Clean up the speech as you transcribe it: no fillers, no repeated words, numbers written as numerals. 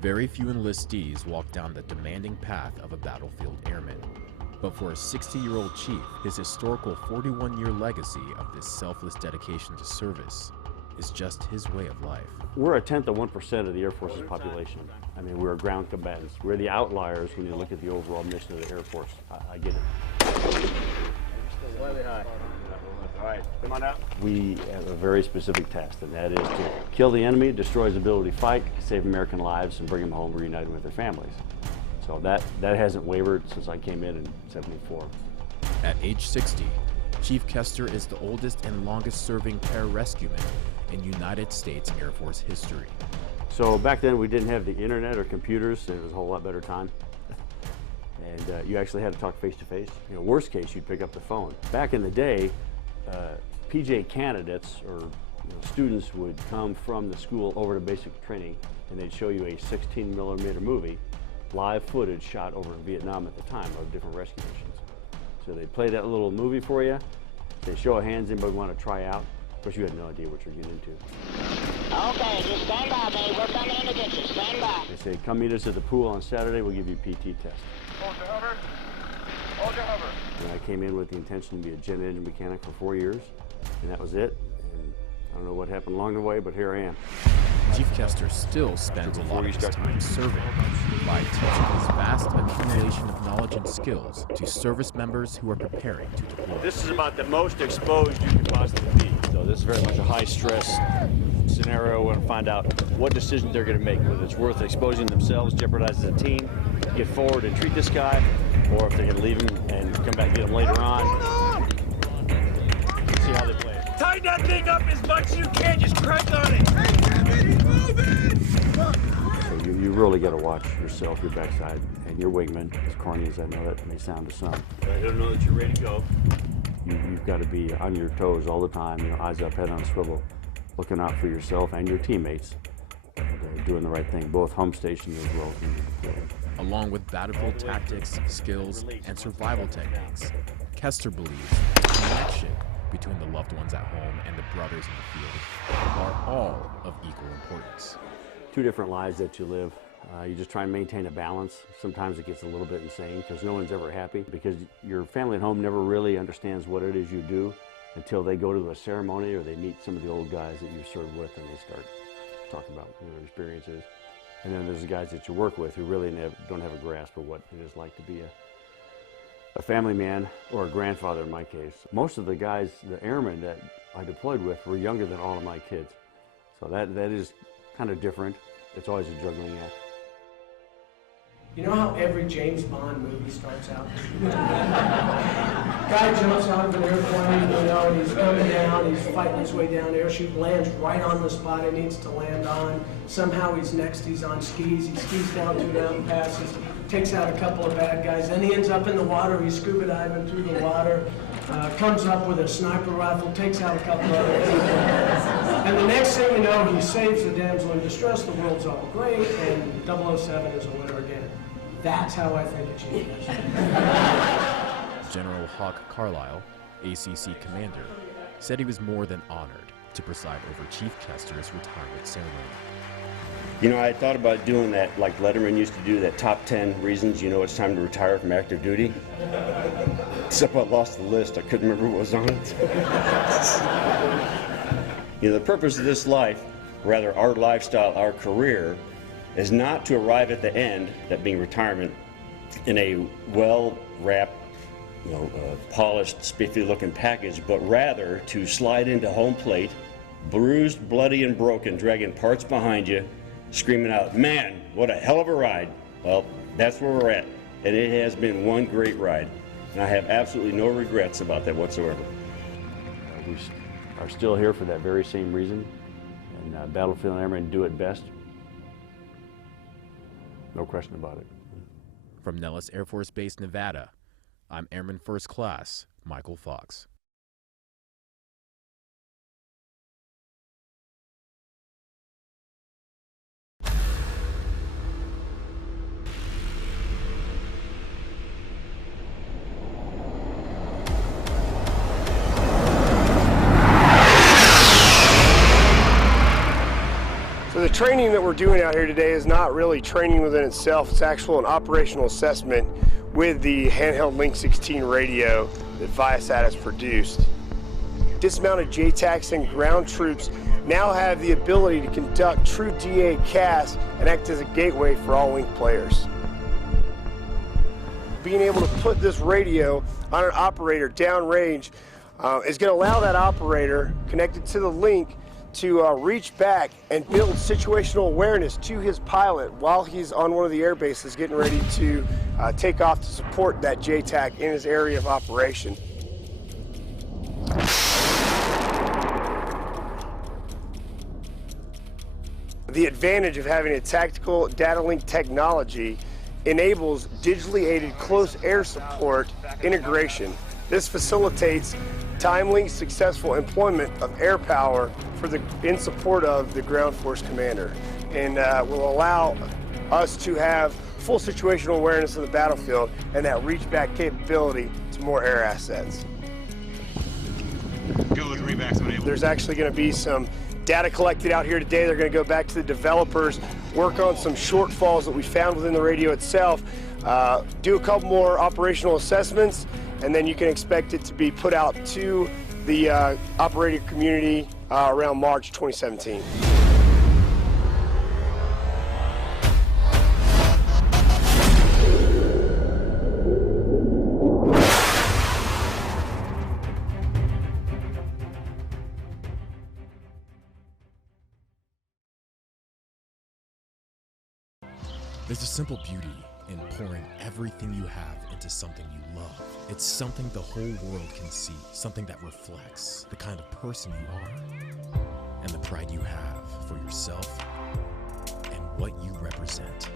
Very few enlistees walk down the demanding path of a battlefield airman. But for a 60-year-old chief, his historical 41-year legacy of this selfless dedication to service is just his way of life. We're a tenth of 1% of the Air Force's population. I mean, we're ground combatants. We're the outliers when you look at the overall mission of the Air Force. I get it. Slightly high. All right, come on out. We have a very specific task, and that is to kill the enemy, destroy his ability to fight, save American lives, and bring them home reunited with their families. So that hasn't wavered since I came in '74. At age 60, Chief Kester is the oldest and longest-serving pararescueman in United States Air Force history. So back then we didn't have the internet or computers, and it was a whole lot better time. And you actually had to talk face to face. You know, worst case, you'd pick up the phone. Back in the day, PJ candidates or students would come from the school over to basic training, and they'd show you a 16mm movie, live footage shot over in Vietnam at the time of different rescue missions. So they play that little movie for you. They show of hands anybody want to try out. Of course, you had no idea what you're getting into. Okay, just stand by, babe. We're coming in to get you. Stand by. They say, come meet us at the pool on Saturday. We'll give you a PT test. Hold your hover. Hold your hover. And I came in with the intention to be a jet engine mechanic for 4 years, and that was it. And I don't know what happened along the way, but here I am. Chief Kester still spends a lot of his time serving by teaching his vast accumulation of knowledge and skills to service members who are preparing to deploy. This is about the most exposed you could possibly be. So this is very much a high-stress scenario. We want to find out what decisions they're going to make, whether it's worth exposing themselves, jeopardizes a team, get forward and treat this guy, or if they're going to leave him and come back and get him later on. See how they play it. Tighten that thing up as much as you can. Just crank on it. Hey, Kevin, he's moving! So you really got to watch yourself, your backside, and your wingman, as corny as I know that may sound to some. I don't know that you're ready to go. You've got to be on your toes all the time, eyes up, head on a swivel, looking out for yourself and your teammates, and doing the right thing, both home station as well as in the deploy. Along with battlefield tactics, skills, and survival techniques, Kester believes the connection between the loved ones at home and the brothers in the field are all of equal importance. Two different lives that you live. You just try and maintain a balance. Sometimes it gets a little bit insane because no one's ever happy, because your family at home never really understands what it is you do until they go to a ceremony or they meet some of the old guys that you served with and they start talking about their experiences. And then there's the guys that you work with who really don't have a grasp of what it is like to be a family man, or a grandfather in my case. Most of the guys, the airmen that I deployed with, were younger than all of my kids. So that is kind of different. It's always a juggling act. You know how every James Bond movie starts out? Guy jumps out of an airplane, and he's coming down, he's fighting his way down, airchute lands right on the spot he needs to land on. Somehow he's on skis, he skis down 2 mountain passes, takes out a couple of bad guys, then he ends up in the water, he's scuba diving through the water, comes up with a sniper rifle, takes out a couple of other people. And the next thing you know, he saves the damsel in distress, the world's all great, and 007 is a winner again. That's how I think it should be. General Hawk Carlisle, ACC commander, said he was more than honored to preside over Chief Kester's retirement ceremony. You know, I thought about doing that like Letterman used to do, that top 10 reasons you know it's time to retire from active duty. Except I lost the list. I couldn't remember what was on it. You know, the purpose of this life, rather our lifestyle, our career, is not to arrive at the end, that being retirement, in a well-wrapped, polished, spiffy-looking package, but rather to slide into home plate, bruised, bloody, and broken, dragging parts behind you, screaming out, "Man, what a hell of a ride!" Well, that's where we're at, and it has been one great ride, and I have absolutely no regrets about that whatsoever. We are still here for that very same reason, and Battlefield Airmen do it best. No question about it. From Nellis Air Force Base, Nevada, I'm Airman First Class Mychal Fox. So the training that we're doing out here today is not really training within itself. It's actual an operational assessment with the handheld Link 16 radio that Viasat has produced. Dismounted JTACs and ground troops now have the ability to conduct true DA casts and act as a gateway for all Link players. Being able to put this radio on an operator downrange is going to allow that operator connected to the Link to reach back and build situational awareness to his pilot while he's on one of the air bases getting ready to take off to support that JTAC in his area of operation. The advantage of having a tactical data link technology enables digitally aided close air support integration. This facilitates timely, successful employment of air power in support of the ground force commander, and will allow us to have full situational awareness of the battlefield and that reach back capability to more air assets. There's actually going to be some data collected out here today. They're going to go back to the developers, work on some shortfalls that we found within the radio itself, do a couple more operational assessments, and then you can expect it to be put out to the operator community around March 2017. There's a simple beauty in pouring everything you have into something you love. It's something the whole world can see, something that reflects the kind of person you are and the pride you have for yourself and what you represent.